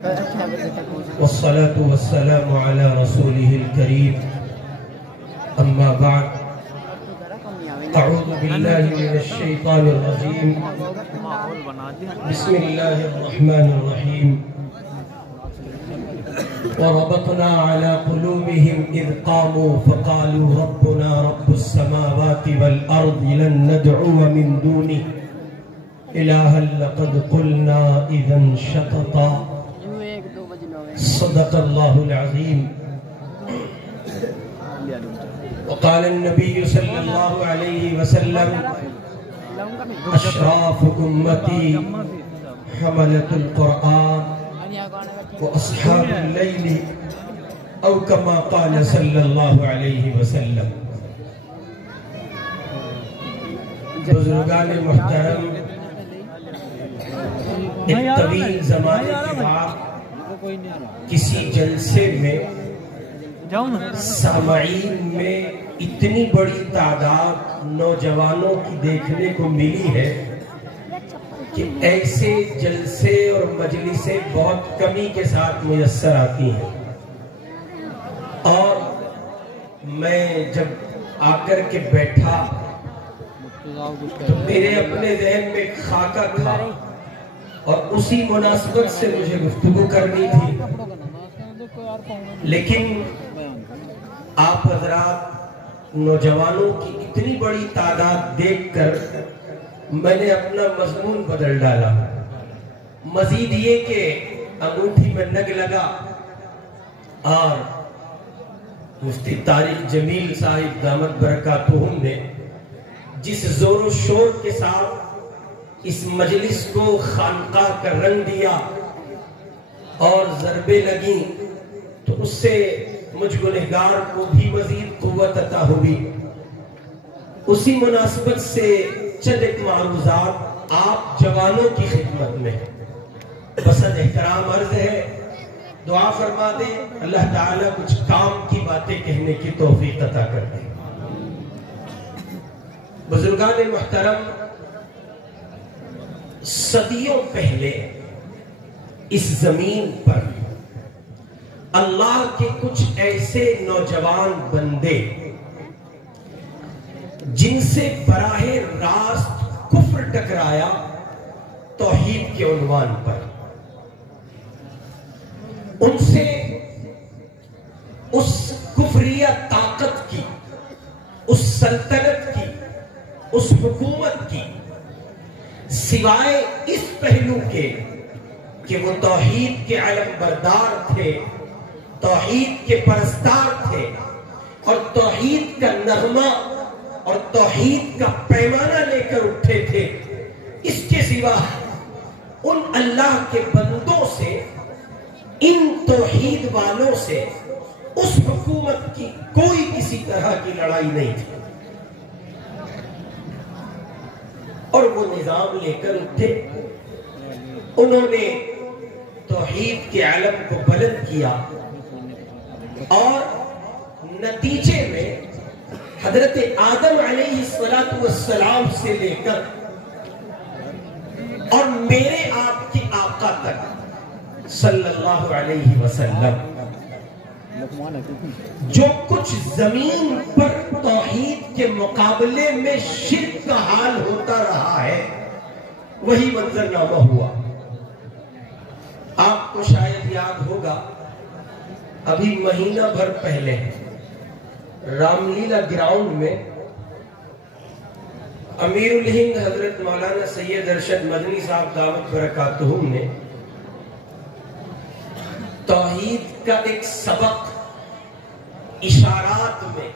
والصلاة والسلام على رسوله الكريم أما بعد أعوذ بالله من الشيطان الرجيم بسم الله الرحمن الرحيم وربطنا على قلوبهم إذ قاموا فقالوا ربنا رب السماوات والأرض لن ندعو من دونه إلها لقد قلنا إذا شططا صدق الله العظيم وقال النبي صلى الله عليه وسلم أشراف أمتي حملة القرآن وأصحاب الليل أو كما قال صلى الله عليه وسلم. بزرگان محترم، ایک طویل زمانے کے بعد کسی جلسے میں سامعین میں اتنی بڑی تعداد نوجوانوں کی دیکھنے کو ملی ہے کہ ایسے جلسے اور مجلسیں بہت کمی کے ساتھ میسر آتی ہیں. اور میں جب آ کر کے بیٹھا تو میرے اپنے ذہن میں ایک خاکہ تھا اور اسی مناسبت سے مجھے گفتگو کرنی تھی، لیکن آپ حضرات نوجوانوں کی اتنی بڑی تعداد دیکھ کر میں نے اپنا مضمون بدل ڈالا. مزید یہ کہ انگوٹھی میں نگ لگا اور مفتی طارق جمیل صاحب دامت برکاتہم نے جس زور و شور کے ساتھ اس مجلس کو خانقاہ کا رنگ دیا اور ضربیں لگیں تو اس سے مجھ گنہگار کو بھی مزید قوت عطا ہوئی. اسی مناسبت سے چند ایک معروضات آپ جوانوں کی خدمت میں بسد احترام عرض ہے. دعا فرما دیں اللہ تعالیٰ کچھ کام کی باتیں کہنے کی توفیق عطا کر دیں. بزرگان محترم، صدیوں پہلے اس زمین پر اللہ کے کچھ ایسے نوجوان بندے جن سے براہ راست کفر ٹکرایا توحید کے عنوان پر، ان سے اس کفریہ طاقت کی، اس سلطنت کی، اس حکومت کی سوائے اس پہلو کے کہ وہ توحید کے علم بردار تھے، توحید کے پرستار تھے اور توحید کا نغمہ اور توحید کا پیمانہ لے کر اٹھے تھے، اس کے سوا ان اللہ کے بندوں سے، ان توحید والوں سے اس حکومت کی کوئی کسی طرح کی لڑائی نہیں تھی. اور وہ نظام لے کر اٹھے، انہوں نے توحید کے علم کو بلند کیا اور نتیجے میں حضرت آدم علیہ السلام سے لے کر اور میرے آپ کے آقا تک صلی اللہ علیہ وسلم جو کچھ زمین پر توحید کے مقابلے میں شرک کا حال ہوتا رہا ہے وہی منظرنامہ ہوا. آپ کو شاید یاد ہوگا ابھی مہینہ بھر پہلے رام لیلا گراؤنڈ میں امیر الہند حضرت مولانا سید ارشد مدنی صاحب دامت برکاتہم نے توحید کا ایک سبق اشارات میں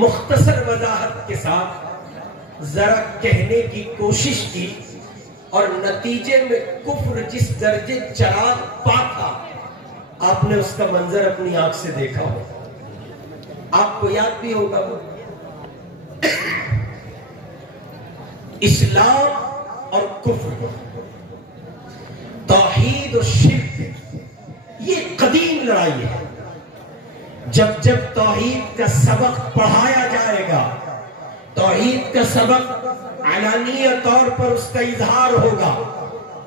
مختصر وضاحت کے ساتھ ذرا کہنے کی کوشش کی اور نتیجے میں کفر جس درجے چراغ پا تھا آپ نے اس کا منظر اپنی آنکھ سے دیکھا ہو. آپ کو یاد بھی ہوگا اسلام اور کفر، توحید اور شرک، یہ قدیم لڑائی ہے. جب جب توحید کا سبق پڑھایا جائے گا، توحید کا سبق علانیہ طور پر اس کا اظہار ہوگا،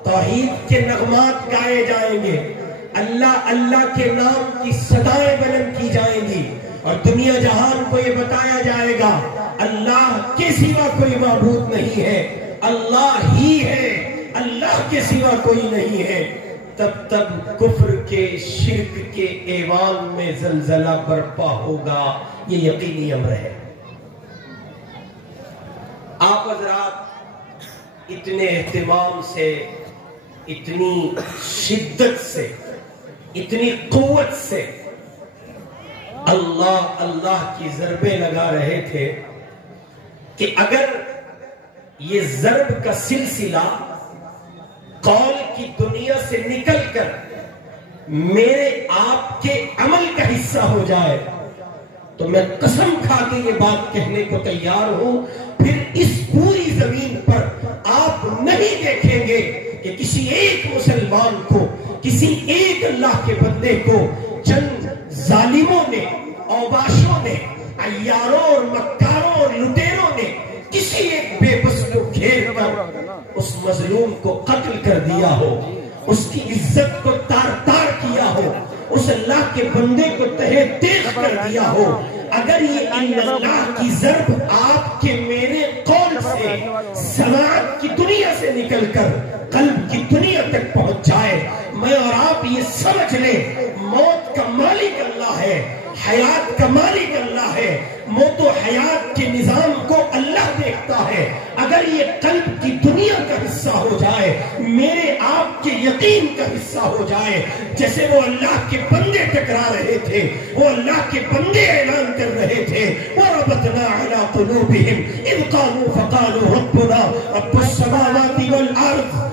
توحید کے نغمات گائے جائیں گے، اللہ اللہ کے نام کی صدائیں بلند کی جائیں گی، اور دنیا جہان کو یہ بتایا جائے گا اللہ کے سوا کوئی معبود نہیں ہے، اللہ ہی ہے، اللہ کے سوا کوئی نہیں ہے۔ تب تک کفر کے شرک کے ایوان میں زلزلہ برپا ہوگا، یہ یقینی امر ہے۔ آپ حضرات اتنے اہتمام سے، اتنی شدت سے، اتنی قوت سے اللہ اللہ کی ضربیں لگا رہے تھے کہ اگر یہ ضرب کا سلسلہ قول کی دنیا سے نکل کر میرے آپ کے عمل کا حصہ ہو جائے تو میں قسم کھا کے یہ بات کہنے کو تیار ہوں، پھر اس پوری زمین پر آپ نہیں دیکھیں گے کہ کسی ایک مسلمان کو، کسی ایک اللہ کے بندے کو چند ظالموں نے، اوباشوں نے، عیاروں اور مکاروں اور لٹیروں نے کسی ایک بے بس کو گھیر کر اس مظلوم کو قتل کر دیا ہو، اس کی عزت کو تار تار کیا ہو، اس اللہ کے بندے کو تہے تیغ کر دیا ہو۔ اگر یہ ان اللہ کی ضرب آپ کے میرے قول سے سماعت کی دنیا سے نکل کر قلب کی دنیا تک پہنچ جائے، میں اور آپ یہ سمجھ لیں موت کا مالک اللہ ہے، حیات کا مالک اللہ ہے، موت و حیات کے نظام کو اللہ دیکھتا ہے۔ اگر یہ قلب کی دنیا کا حصہ ہو جائے، میرے آپ کے یقین کا حصہ ہو جائے، جیسے وہ اللہ کے بندے ٹکرا رہے تھے، وہ اللہ کے بندے اعلان کر رہے تھے وَرَبَطْنَا عَلَىٰ قُلُوبِهِمْ إِذْ قَالُوا فَقَالُوا رَبُّنَا رَبُّ السَّمَاوَاتِ وَالْأَرْضِ۔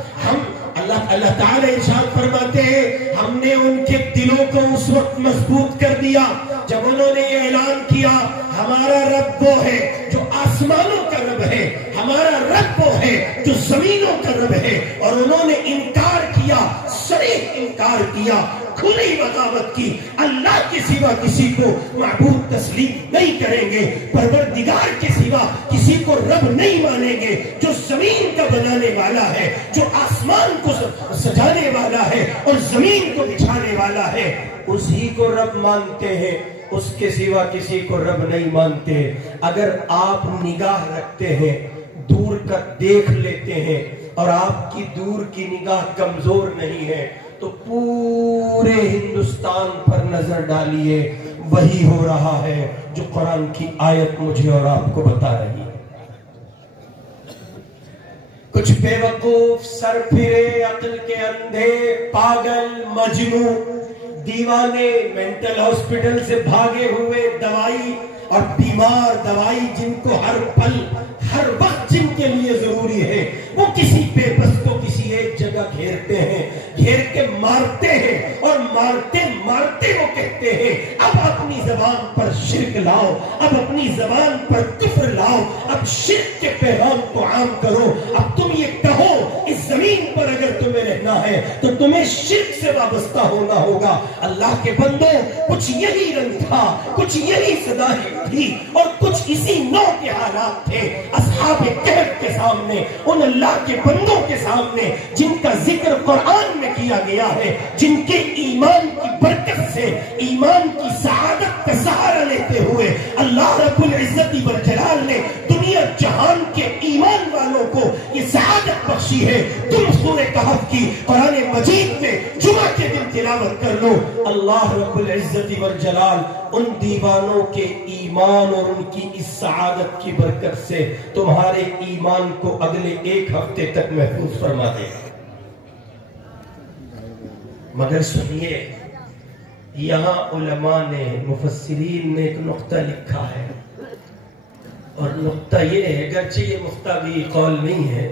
اللہ تعالیٰ ارشاد فرماتے ہیں ہم نے ان کے دلوں کو اس وقت مضبوط کر دیا جب انہوں نے یہ اعلان کیا ہمارا رب وہ ہے جو آسمانوں کا رب ہے، ہمارا رب وہ ہے جو زمینوں کا رب ہے، اور انہوں نے انکار کیا، صریح انکار کیا، کھلی بغاوت کی، اللہ کے سوا کسی کو معبود تسلیم نہیں کریں گے، پروردگار کے سوا کسی کو رب نہیں مانیں گے، جو زمین کا بنانے والا ہے، جو آسمان کو سجانے والا ہے اور زمین کو بچھانے والا ہے، اسی کو رب مانتے ہیں، اس کے سوا کسی کو رب نہیں مانتے۔ اگر آپ نگاہ رکھتے ہیں، دور کا دیکھ لیتے ہیں، اور آپ کی دور کی نگاہ کمزور نہیں ہے تو پورے ہندوستان پر نظر ڈالیے، وہی ہو رہا ہے جو قرآن کی آیت مجھے اور آپ کو بتا رہی ہے۔ کچھ بے وقوف، سر پھرے، عقل کے اندھے، پاگل، مجنوں، دیوانے، مینٹل ہاسپٹل سے بھاگے ہوئے، دوائی اور بیمار، دوائی جن کو ہر پل ہر وقت جن کے لیے ضروری ہے، وہ کسی بے بس کو کسی ایک جگہ گھیرتے ہیں، گھیر کے مارتے ہیں، اور مارتے مارتے وہ کہتے ہیں اب اپنی زبان پر شرک لاؤ، اب اپنی زبان پر کفر لاؤ، اب شرک کے پیغام کو عام کرو، اب تم یہ کہو اس زمین پر اگر تمہیں رہنا ہے تو تمہیں شرک سے وابستہ ہونا ہوگا۔ اللہ کے بندوں، کچھ یہی رنگ تھا، کچھ یہی صدایں تھی، اور کچھ اسی نوع کے حالات تھے اصحاب کہف کے سامنے، ان اللہ کے بندوں کے سامنے جن کا ذکر قرآن میں کیا گیا ہے، جن کے ایمان کی برکت سے، ایمان کی سعادت کا سہارا لیتے ہوئے اللہ رب العزت والجلال نے دنیا جہان کے ایمان والوں کو یہ سعادت بخشی ہے۔ تم سورہ کہف کی قرآن مجید میں جمعہ کے دن تلاوت کر لو، اللہ رب العزت والجلال ان دیوانوں کے ایمان اور ان کی اس سعادت کی برکت سے تمہارے ایمان کو اگلے ایک ہفتے تک محفوظ فرما دے گا۔ مگر سنیے، یہاں علماء نے، مفسرین نے ایک نقطہ لکھا ہے، اور نقطہ یہ ہے، گرچہ یہ مختبی قول نہیں ہے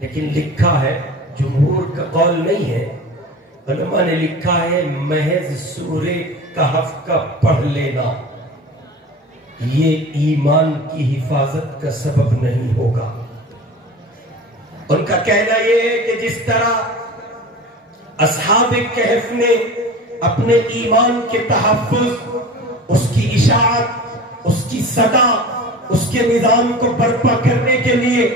لیکن لکھا ہے، جمہور کا قول نہیں ہے، علماء نے لکھا ہے محض سورہ کہف کا پڑھ لینا یہ ایمان کی حفاظت کا سبب نہیں ہوگا۔ ان کا کہنا یہ ہے کہ جس طرح اصحاب کہف نے اپنے ایمان کے تحفظ، اس کی اشاعت، اس کی صدا، اس کے نظام کو برپا کرنے کے لیے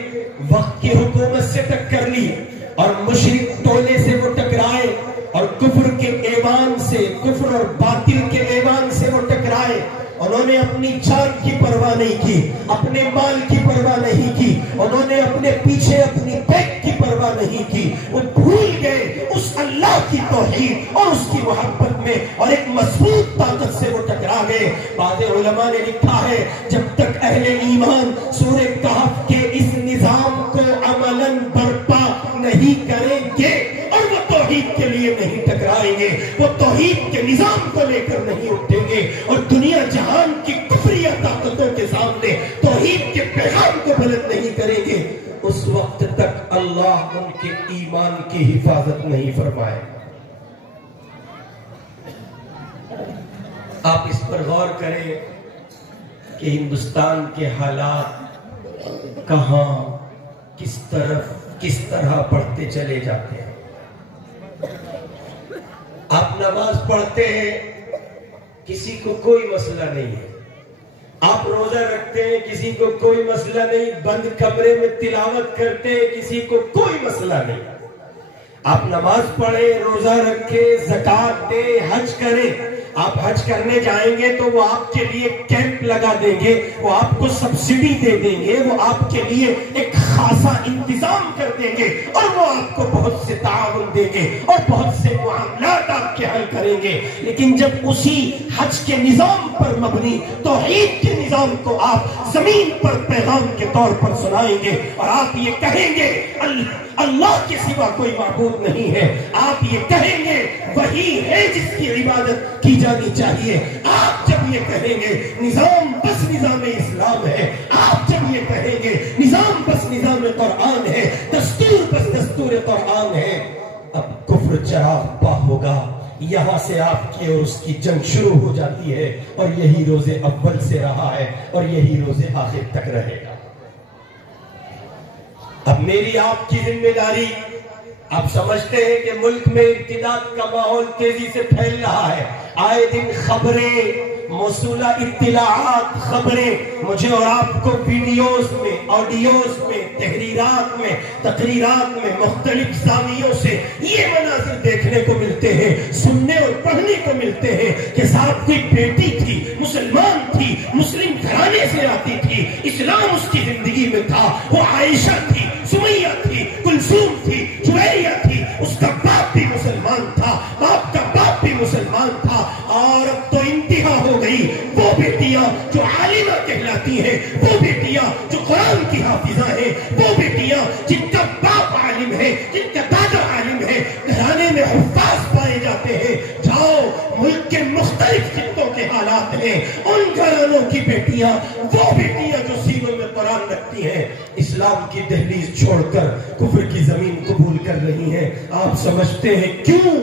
وقت کی حکومت سے ٹکر لی، اور مشرک ٹولے سے وہ ٹکرائے اور کفر کے ایوان سے، کفر اور باطل کے ایوان سے وہ ٹکرائے، انہوں نے اپنی جان کی پرواہ نہیں کی، اپنے مال کی پرواہ نہیں کی، انہوں نے اپنے پیچھے اپنی بیک کی پرواہ نہیں کی، وہ بھول گئے اس اللہ کی توحید اور اس کی محبت میں، اور ایک مضبوط طاقت سے وہ ٹکرا گئے۔ بعض علماء نے لکھا ہے جب تک اہل ایمان سورہ کہف کے اس نظام کو عملاً برپا نہیں کریں گے اور وہ توحید کے لیے نہیں ٹکرائیں گے، وہ توحید کے نظام کو لے کر نہیں اٹھیں گے اور دنیا جہان کی کفریہ طاقتوں کے سامنے توحید کے پیغام کو بلند نہیں کریں گے، اس وقت تک اللہ ان کے ایمان کی حفاظت نہیں فرمائے۔ آپ اس پر غور کریں کہ ہندوستان کے حالات کہاں، کس طرف، کس طرح بڑھتے چلے جاتے ہیں۔ آپ نماز پڑھتے ہیں، کسی کو کوئی مسئلہ نہیں ہے، آپ روزہ رکھتے ہیں، کسی کو کوئی مسئلہ نہیں، بند کمرے میں تلاوت کرتے ہیں، کسی کو کوئی مسئلہ نہیں۔ آپ نماز پڑھیں، روزہ رکھیں، زکوٰۃ دیں، حج کریں، آپ حج کرنے جائیں گے تو وہ آپ کے لیے کیمپ لگا دیں گے، وہ آپ کو سبسڈی دے دیں گے، وہ آپ کے لیے ایک خاصا انتظام کر دیں گے اور وہ آپ کو بہت سے تعاون دیں گے اور بہت سے معاملات آپ کے حل کریں گے۔ لیکن جب اسی حج کے نظام پر مبنی توحید کے نظام کو آپ زمین پر پیغام کے طور پر سنائیں گے اور آپ یہ کہیں گے اللہ کے سوا کوئی معبود نہیں ہے، آپ یہ کہیں گے وہی ہے جس کی عبادت کی جانی چاہیے، آپ جب یہ کہیں گے نظام بس نظام اسلام ہے، آپ جب یہ کہیں گے نظام بس نظام قرآن ہے، دستور بس دستور قرآن ہے، اب کفر چراغ پا ہوگا، یہاں سے آپ کی اور اس کی جنگ شروع ہو جاتی ہے، اور یہی روز اول سے رہا ہے اور یہی روز آخر تک رہے گا۔ اب میری آپ کی ذمہ داری، آپ سمجھتے ہیں کہ ملک میں ارتداد کا ماحول تیزی سے پھیل رہا ہے، آئے دن خبریں، موصولہ اطلاعات، خبریں مجھے اور آپ کو ویڈیوز میں، آڈیوز میں، تحریرات میں، تقریرات میں مختلف زاویوں سے یہ مناظر دیکھنے کو ملتے ہیں، سننے اور پڑھنے کو ملتے ہیں کہ صاحب کوئی بیٹی تھی، مسلمان تھی، مسلم گھرانے سے آتی تھی، اسلام اس کی زندگی میں تھا، وہ عائشہ تھی، سمیہ تھی، کلثوم تھی، جویریہ تھی، اس کا باپ بھی مسلمان تھا، باپ کا باپ بھی مسلمان تھا، اور اب تو انتہا ہو گئی، وہ بیٹیاں جو عالمہ کہلاتی ہیں، وہ بیٹیاں جو قرآن کی حافظہ ہیں، وہ بیٹیاں جن کا باپ عالم ہے، جن کا دادا عالم ہے، گھرانے میں حفاظ پائے جاتے ہیں، جاؤ ملک کے مختلف خطوں کے حالات ہیں، ان گھرانوں کی بیٹیاں، وہ بیٹیاں جو سینوں میں قرآن رکھتی ہیں، اسلام کی دہلیز چھوڑ کر کفر کی زمین قبول کر رہی ہیں۔ آپ سمجھتے ہیں کیوں؟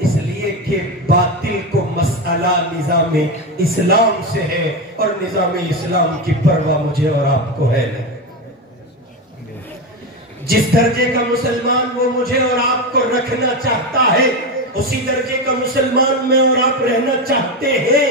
اس لیے کہ باطل کو مسئلہ نظام اسلام سے ہے اور نظام اسلام کی پرواہ مجھے اور آپ کو ہے نہیں۔ جس درجے کا مسلمان وہ مجھے اور آپ کو رکھنا چاہتا ہے، اسی درجے کا مسلمان میں اور آپ رہنا چاہتے ہیں۔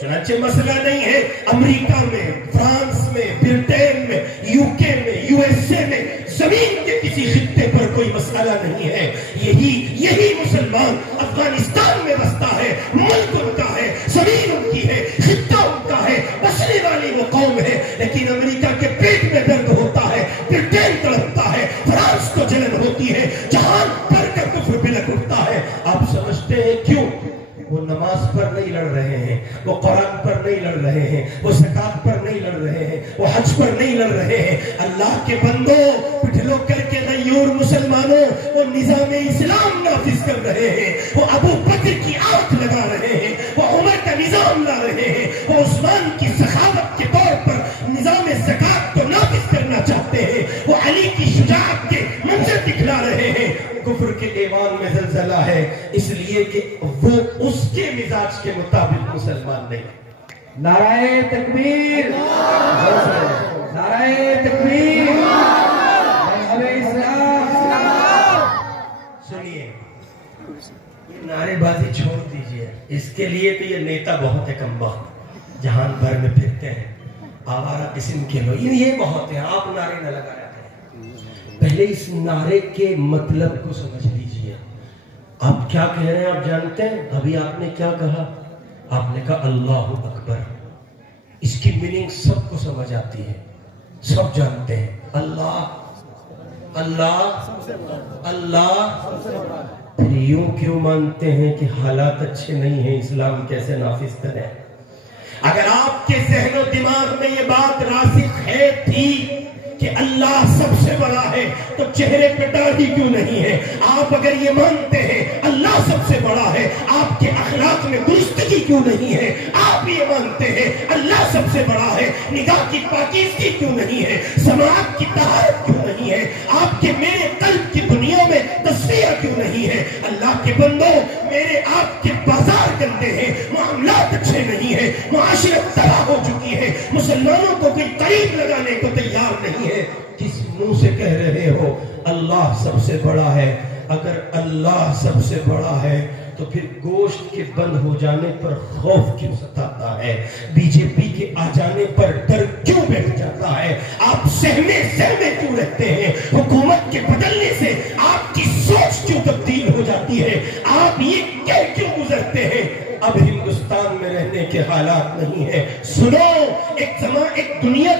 چنانچہ مسئلہ نہیں ہے امریکہ میں، فرانس میں، برطین میں، یوکے میں، یو ایس اے میں، زمین کے کسی خطے پر کوئی مسئلہ نہیں ہے۔ یہی مسلمان افغانستان میں بستا ہے، ملک ان کا ہے، زمین ان کی ہے، خطہ ان کا ہے، بسنے والی وہ قوم ہے، لیکن امریکہ کے پیٹ میں درد ہوتا ہے، برطین تڑپتا ہے، فرانس کو جلن ہوتی ہے، جہان بھر کا کفر بلک اٹھتا ہے۔ آپ سمجھتے ہیں کیوں؟ وہ نماز پر نہیں لڑ رہے ہیں، وہ قرآن پر نہیں لڑ رہے ہیں، وہ زکوٰۃ پر نہیں لڑ رہے ہیں، وہ حج پر نہیں لڑ رہے ہیں۔ اللہ کے بندوں، پٹھلو کر کے غیور مسلمانوں، وہ نظام اسلام نافذ کر رہے ہیں، وہ ابو بکر کی آنکھ لگا رہے ہیں، وہ عمر کا نظام لا رہے ہیں، وہ عثمان کی سخاوت کے طور پر نظام زکوٰۃ کو نافذ کرنا چاہتے ہیں، وہ علی کی شجاعت کے منظر دکھلا رہے ہیں۔ کفر کے ایوان میں زلزلہ ہے، اس لیے کہ وہ اس کے مزاج کے مطابق مسلمان نہیں۔ نعرہ تکبیر، نعرہ تکبیر، سنیے، نعرے بازی چھوڑ دیجئے، اس کے لیے تو یہ نیتا بہت ہے کمبخت، جہان بھر میں پھرتے ہیں، آوارہ قسم کے لوگ، یہ بہت ہے، آپ نعرے نہ لگایا کریں۔ پہلے پہلے اس نعرے کے مطلب کو سمجھ لیجئے. آپ کیا کہہ رہے ہیں آپ جانتے ہیں؟ ابھی آپ نے کیا کہا؟ آپ نے کہا اللہ اکبر. اس کی میننگ سب کو سمجھ آتی ہے, سب جانتے ہیں. اللہ اللہ اللہ. پھر یوں کیوں مانتے ہیں کہ حالات اچھے نہیں ہیں, اسلام کیسے نافذ کریں؟ اگر آپ کے ذہن و دماغ میں یہ بات راسخ ہے تھی کہ اللہ سب سے بڑا ہے تو چہرے پہ داڑھی کیوں نہیں ہے؟ آپ اگر یہ مانتے ہیں اللہ سب سے بڑا ہے, آپ کے اخلاق میں درستگی کیوں نہیں ہے؟ آپ یہ مانتے ہیں اللہ سب سے بڑا ہے, نگاہ کی پاکیزگی کیوں نہیں ہے؟ سماعت کی طہارت کیوں نہیں ہے؟ آپ کے میرے قلب کی دنیا میں تصفیہ کیوں نہیں ہے؟ اللہ کے بندوں, میرے آپ کے بازار گندے ہیں, معاملات اچھے نہیں ہیں, معاشرت تباہ ہو چکی ہے, مسلمانوں کو کوئی قریب لگانے کو تیار نہیں ہے. کس منہ سے کہہ رہے ہو اللہ سب سے بڑا ہے؟ اگر اللہ سب سے بڑا ہے تو پھر گوشت کے بند ہو جانے پر خوف کیوں ستاتا ہے؟ بی جے پی کے آ جانے پر ڈر کیوں بیٹھ جاتا ہے؟ آپ سہمے کیوں رہتے ہیں؟ حکومت کے بدلنے سے آپ کی سوچ کیوں تبدیل ہو جاتی ہے؟ آپ یہ کہہ کیوں گزرتے ہیں اب ہندوستان میں رہنے کے حالات نہیں ہیں؟ سنو, ایک دنیا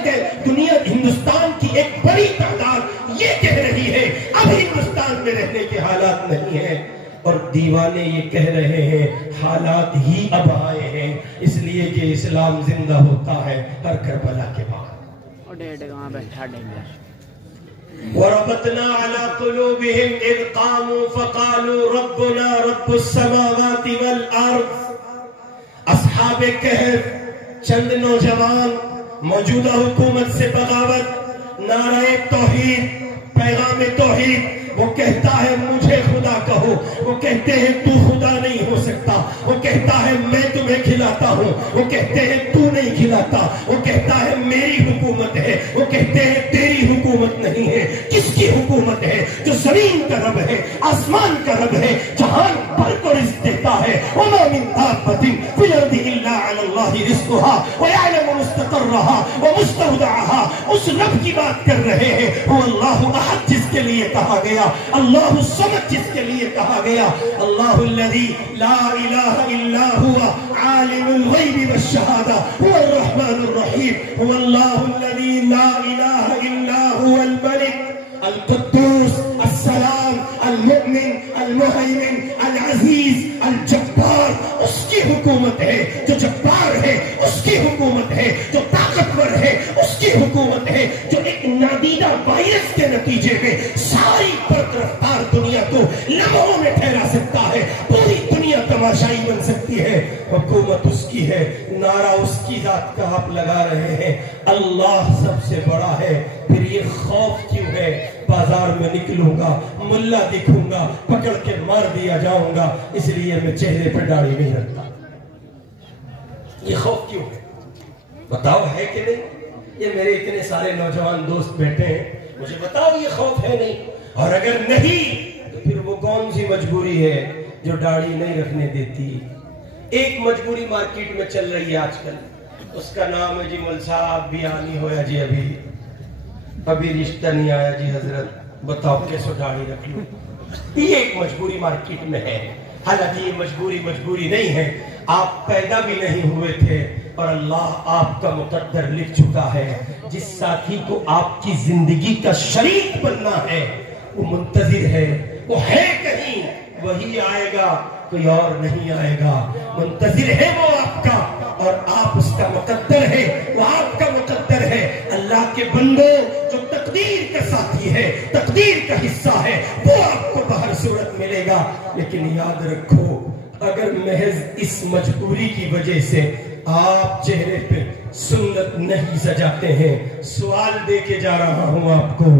ہندوستان کی ایک بڑی تعداد یہ کہہ رہی ہے اب ہندوستان میں رہنے کے حالات نہیں ہیں, اور دیوانے یہ کہہ رہے ہیں حالات ہی اب آئے ہیں, اس لیے کہ اسلام زندہ ہوتا ہے ہر کربلا کے بعد. وَرَبَطْنَا عَلَى قُلُوبِهِمْ إِذْ قَامُوا فَقَالُوا رَبُّنَا رَبُّ السَّمَاوَاتِ وَالْأَرْضِ. اصحاب کہف چند نوجوان موجودہ حکومت سے بغاوت, نعرہ توحید, پیغام توحید. وہ کہتا ہے مجھے خدا کہو, وہ کہتے ہیں تو خدا نہیں ہو سکتا, وہ کہتا ہے میں تمہیں کھلاتا ہوں, وہ کہتے ہیں تو نہیں کھلاتا, وہ کہتا ہے میری حکومت ہے, وہ کہتے ہیں تیری حکومت نہیں ہے. کس کی حکومت ہے؟ جو زمین کا رب ہے, آسمان کا رب ہے, جہان پر کو رزق دیتا ہے. وَمَا مِن دَابَّةٍ فِي الْأَرْضِ إِلَّا عَلَى اللَّهِ رِزْقُهَا وَيَعْلَمُ مُسْتَقَرَّهَا وَمُسْتَوْدَعَهَا. اس رب کی بات کر رہے ہیں, وہ اللہ احد جس کے لیے کہا گیا, اللہ الصمد جس کے لیے کہا گیا, اللہ الذی لا الہ الا هو عالم الغیب والشہادہ هو الرحمن الرحیم, هو اللہ الذی لا الہ الا هو الملک القدوس السلام المؤمن المہیمن العزیز الجبار. اس کی حکومت ہے, جو جبار ہے اس کی حکومت ہے, جو طاقتور ہے اس کی حکومت ہے, جو ایک نادیدہ وائرس کے نتیجے میں ساری برق رفتار دنیا کو لمحوں میں ٹھہرا سکتا ہے, پوری دنیا تماشائی بن سکتی ہے. حکومت اس کی ہے, نعرہ اس کی ذات کا آپ لگا رہے ہیں اللہ سب سے بڑا ہے. پھر یہ خوف کیوں ہے؟ بازار میں نکلوں گا, ملا دکھوں گا, پکڑ کے مار دیا جاؤں گا, اس لیے میں چہرے پہ داڑھی نہیں رکھتا. یہ خوف کیوں ہے؟ بتاؤ ہے کہ نہیں؟ یہ میرے اتنے سارے نوجوان دوست بیٹھے ہیں, مجھے بتاؤ یہ خوف ہے نہیں؟ اور اگر نہیں تو پھر وہ کون سی مجبوری ہے جو داڑھی نہیں رکھنے دیتی؟ ایک مجبوری مارکیٹ میں چل رہی ہے آج کل, اس کا نام ہے جی مول صاحب بھی آنی ہویا جی, ابھی رشتہ نہیں آیا جی حضرت, بتاؤ کیسو داڑھی رکھ لوں. یہ ایک مجبوری مارکیٹ میں ہے. حالانکہ یہ مجبوری نہیں ہے, آپ پیدا بھی نہیں ہوئے تھے اور اللہ آپ کا مقدر لکھ چکا ہے. جس ساتھی کو آپ کی زندگی کا شریک بننا ہے وہ منتظر ہے, وہ ہے کہیں, وہی آئے گا, کوئی اور نہیں آئے گا. منتظر ہے وہ آپ کا اور آپ اس کا مقدر ہے, وہ آپ کا مقدر ہے. اللہ کے بندوں, جو تقدیر کا ساتھی ہے, تقدیر کا حصہ ہے, وہ آپ کو بہر صورت ملے گا. لیکن یاد رکھو, اگر محض اس مجبوری کی وجہ سے آپ چہرے پہ سنت نہیں سجاتے ہیں, سوال دے کے جا رہا ہوں آپ کو,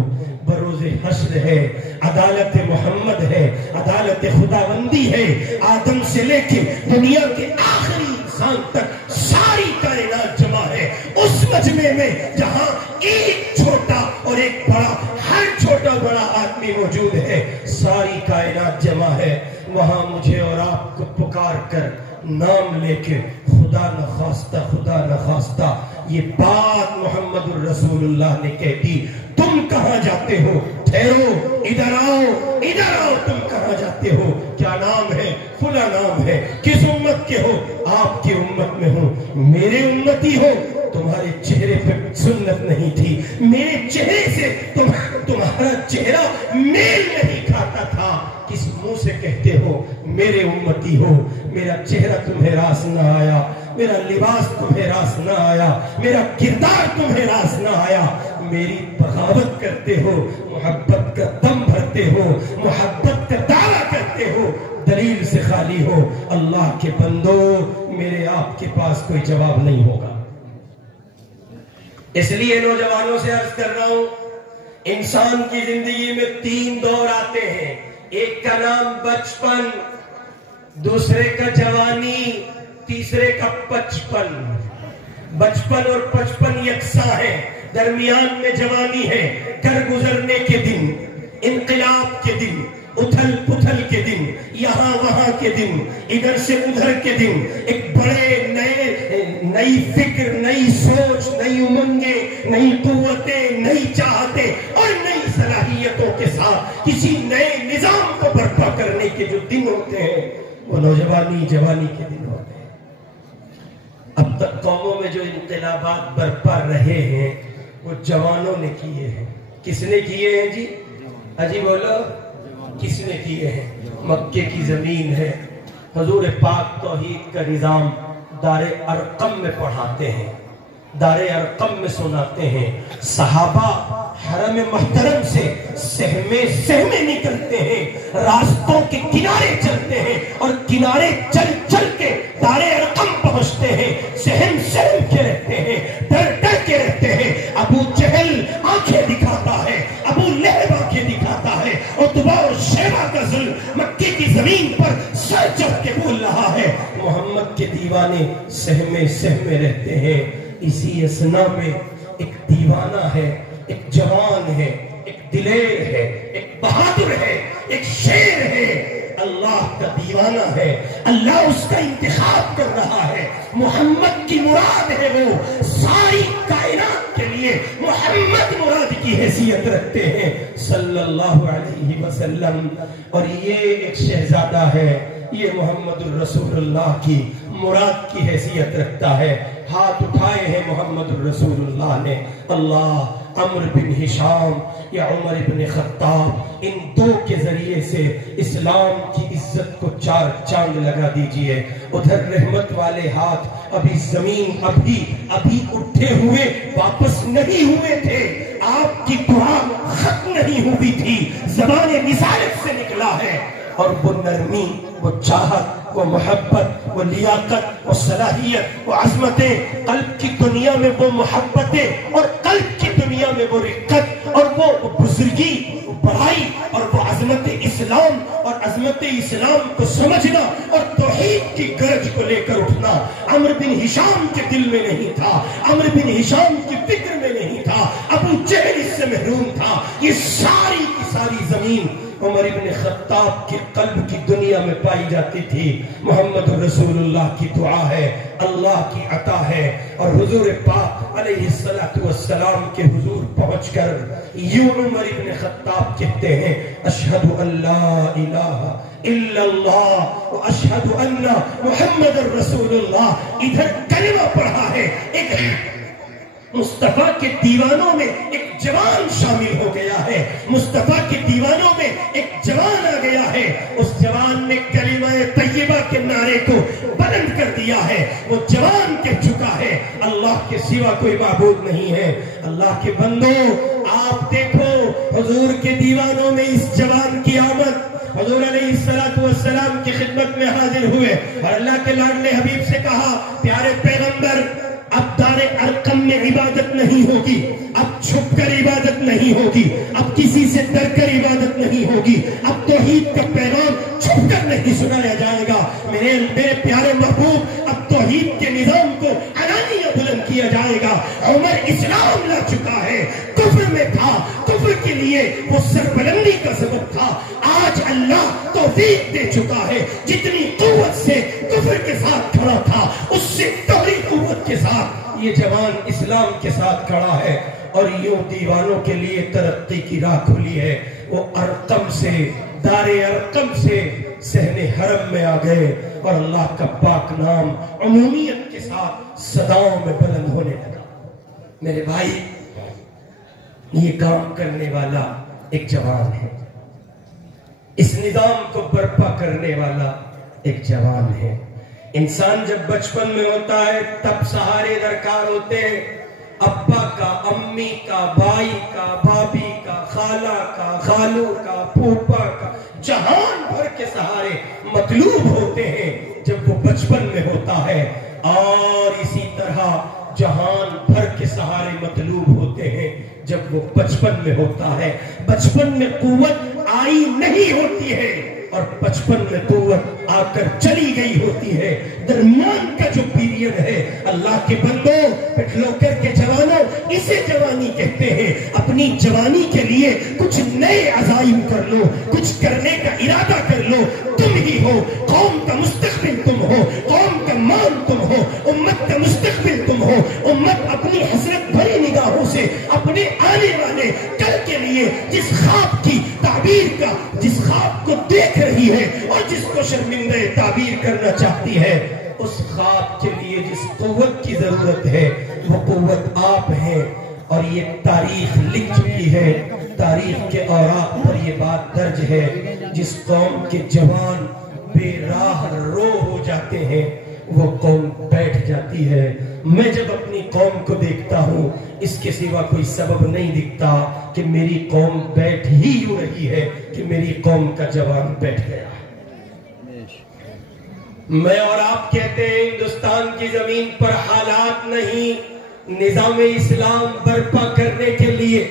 بروز حشر ہے, عدالت محمد ہے, عدالت خداوندی ہے. آدم سے لے کے دنیا کے آخری انسان تک ساری کائنات جمع ہے اس مجمع میں, جہاں ایک چھوٹا اور ایک بڑا, ہر چھوٹا بڑا آدمی موجود ہے. ساری کائنات جمع ہے, وہاں مجھے اور آپ کو پکار کر نام لے کے خدا نخواستہ یہ بات محمد الرسول اللہ نے کہہ دی. تم کہاں جاتے ہو؟ ٹھہرو، ادھر آؤ، تم کہاں جاتے ہو؟ کیا نام ہے؟ فلاں نام ہے۔ کس امت کے ہو؟ آپ کی امت میں ہوں۔ میرے امتی ہو؟ تمہارے چہرے پہ سنت نہیں تھی، میرے چہرے سے تمہارا چہرہ میل نہیں کھاتا تھا۔ کس منہ سے کہتے ہو میرے امتی ہو؟ میرا چہرہ تمہیں راس نہ آیا، میرا لباس تمہیں راس نہ آیا، میرا کردار تمہیں راس نہ آیا، میری بغاوت کرتے ہو، محبت کا دم بھرتے ہو، محبت کا دعویٰ کرتے ہو، دلیل سے خالی ہو۔ اللہ کے بندو، میرے آپ کے پاس کوئی جواب نہیں ہوگا۔ اس لیے نوجوانوں سے عرض کر رہا ہوں، انسان کی زندگی میں 3 دور آتے ہیں، ایک کا نام بچپن، دوسرے کا جوانی، تیسرے کا 55۔ بچپن اور 55 یکساں ہیں، درمیان میں جوانی ہے، کر گزرنے کے دن، انقلاب کے دن، اتھل پتھل کے دن، یہاں وہاں کے دن، ادھر سے ادھر کے دن، ایک بڑے نئی فکر، نئی سوچ، نئی امنگیں، نئی قوتیں، نئی چاہتیں اور نئی صلاحیتوں کے ساتھ کسی نئے نظام کو برپا کرنے کے جو دن ہوتے ہیں وہ نوجوانی، جوانی کے دن ہوتے ہیں۔ اب تک قوموں میں جو انقلابات برپا رہے ہیں وہ جوانوں نے کیے ہیں۔ کس نے کیے ہیں جی؟ اجی بولو، کس نے کیے ہیں؟ مکے کی زمین ہے، حضور پاک توحید کا نظام دار ارقم میں پڑھاتے ہیں، دار ارقم میں سناتے ہیں، صحابہ حرم محترم سے سہمے نکلتے ہیں، راستوں کے کنارے چلتے ہیں اور کنارے چل چل کے دار ارقم پہنچتے ہیں، سہم کے رہتے ہیں، ڈر کے رہتے ہیں۔ ابو جہل آنکھیں دکھاتا ہے، ابو لہب آنکھیں دکھاتا ہے، عتبہ اور شیبہ کا ظلم مکے کی زمین پر سر چڑھ کے بول رہا ہے۔ محمد کے دیوانے سہمے رہتے ہیں۔ اسی اسنا میں ایک دیوانہ ہے، ایک جوان ہے، ایک دلیر ہے، ایک بہادر ہے، ایک شیر ہے، اللہ کا دیوانہ ہے، اللہ اس کا انتخاب کر رہا ہے، محمد کی مراد ہے، وہ ساری کائنات کے لیے محمد مراد کی حیثیت رکھتے ہیں صلی اللہ علیہ وسلم۔ اور یہ ایک شہزادہ ہے، یہ محمد الرسول اللہ کی مراد کی حیثیت رکھتا ہے۔ ہاتھ اٹھائے ہیں محمد الرسول اللہ نے، اللہ عمر بن ہشام یا عمر بن خطاب، ان دو کے ذریعے سے اسلام کی عزت کو 4 چاند لگا دیجئے۔ ادھر رحمت والے ہاتھ ابھی زمین ابھی اٹھے ہوئے واپس نہیں ہوئے تھے، آپ کی دعا ختم نہیں ہوئی تھی، زبان رسالت سے نکلا ہے، اور وہ نرمی، وہ چاہت، وہ محبت، وہ لیاقت، وہ صلاحیت، وہ عظمتیں، قلب کی دنیا میں وہ محبتیں اور قلب کی دنیا میں وہ رقت اور وہ بزرگی، وہ بڑائی اور وہ عظمت اسلام اور عظمت اسلام کو سمجھنا اور توحید کی گرج کو لے کر اٹھنا عمر بن ہشام کے دل میں نہیں تھا، عمر بن ہشام کی فکر میں نہیں تھا، ابو جہل اس سے محروم تھا۔ یہ ساری کی ساری زمین عمر بن خطاب کے قلب کی دنیا میں پائی جاتی تھی۔ محمد رسول اللہ کی دعا ہے، اللہ کی عطا ہے، اور حضور پاک علیہ السلام کے حضور پہنچ کر یوں عمر بن خطاب کہتے ہیں، اشہد ان لا الہ الا اللہ و اشہد ان محمد رسول اللہ۔ ادھر کلمہ پڑھا ہے، ایک مصطفیٰ کے دیوانوں میں ایک جوان شامل ہو گیا ہے، مصطفیٰ کے دیوانوں میں ایک جوان آ گیا ہے، اس جوان نے کلمہ طیبہ کے نعرے کو بلند کر دیا ہے، وہ جوان کہہ چکا ہے اللہ کے سوا کوئی معبود نہیں ہے۔ اللہ کے بندو، آپ دیکھو حضور کے دیوانوں میں اس جوان کی آمد، حضور علیہ السلام کی خدمت میں حاضر ہوئے اور اللہ کے لاڈلے حبیب سے کہا، پیارے پیغمبر، اب دار ارقم میں عبادت نہیں ہوگی، اب چھپ کر عبادت نہیں ہوگی، اب کسی سے ڈر کر عبادت نہیں ہوگی، اب توحید کا پیغام چھپ کر نہیں سنایا جائے گا، میرے پیارے محبوب، اب توحید کے نظام کو علانیہ بلند کیا جائے گا۔ عمر اسلام لا چکا ہے، کفر میں تھا، کفر کے لیے وہ سربلندی کا سبب تھا، آج اللہ توفیق دے چکا ہے، جتنی قوت سے کفر کے ساتھ کھڑا تھا اس سے دوہری قوت کے ساتھ یہ جوان اسلام کے ساتھ کھڑا ہے اور یوں دیوانوں کے لیے ترقی کی راہ کھلی ہے۔ وہ ارقم سے، دار ارقم سے صحن حرم میں آ گئے اور اللہ کا پاک نام عمومیت کے ساتھ صداؤں میں بلند ہونے لگا۔ میرے بھائی، یہ کام کرنے والا ایک جوان ہے، اس نظام کو برپا کرنے والا ایک جوان ہے۔ انسان جب بچپن میں ہوتا ہے تب سہارے درکار ہوتے ہیں، ابا کا، امی کا، بھائی کا، بھابھی کا، خالہ کا، خالو کا، پھوپھا کا، جہان بھر کے سہارے مطلوب ہوتے ہیں جب وہ بچپن میں ہوتا ہے، اور اسی طرح جہان بھر کے سہارے مطلوب ہوتے ہیں جب وہ بچپن میں ہوتا ہے۔ بچپن میں قوت آئی نہیں ہوتی ہے اور بچپن میں قوت آ کر چلی گئی ہوتی ہے۔ درمیان کا جو پیریڈ ہے، اللہ کے بندوں، پٹھلو کر کے جوانوں، اسے جوانی کہتے ہیں۔ اپنی جوانی کے لیے کچھ نئے عزائم کر لو، کچھ کرنے کا ارادہ کر لو۔ تم ہی ہو، قوم کا مستقبل تم ہو، قوم کا مان تم ہو، امت کا مستقبل تم ہو۔ امت اپنی حسرت بھری نگاہوں سے اپنے آنے والے کل کے لیے جس خواب کی تعبیر کا، جس خواب کو دیکھ رہی ہے اور جس کو شرمندہ تعبیر کرنا چاہتی ہے، اس خواب کے لیے جس قوت کی ضرورت ہے وہ قوت آپ ہیں۔ اور یہ تاریخ لکھ چکی ہے، تاریخ کے اوراق پر یہ بات درج ہے، جس قوم کے جوان بے راہ رو ہو جاتے ہیں وہ قوم بیٹھ جاتی ہے۔ میں جب اپنی قوم کو دیکھتا ہوں اس کے سوا کوئی سبب نہیں دکھتا کہ میری قوم بیٹھ ہی یوں رہی ہے کہ میری قوم کا جوان بیٹھ گیا۔ میں اور آپ کہتے ہیں ہندوستان کی زمین پر حالات نہیں نظام اسلام برپا کرنے کے لیے،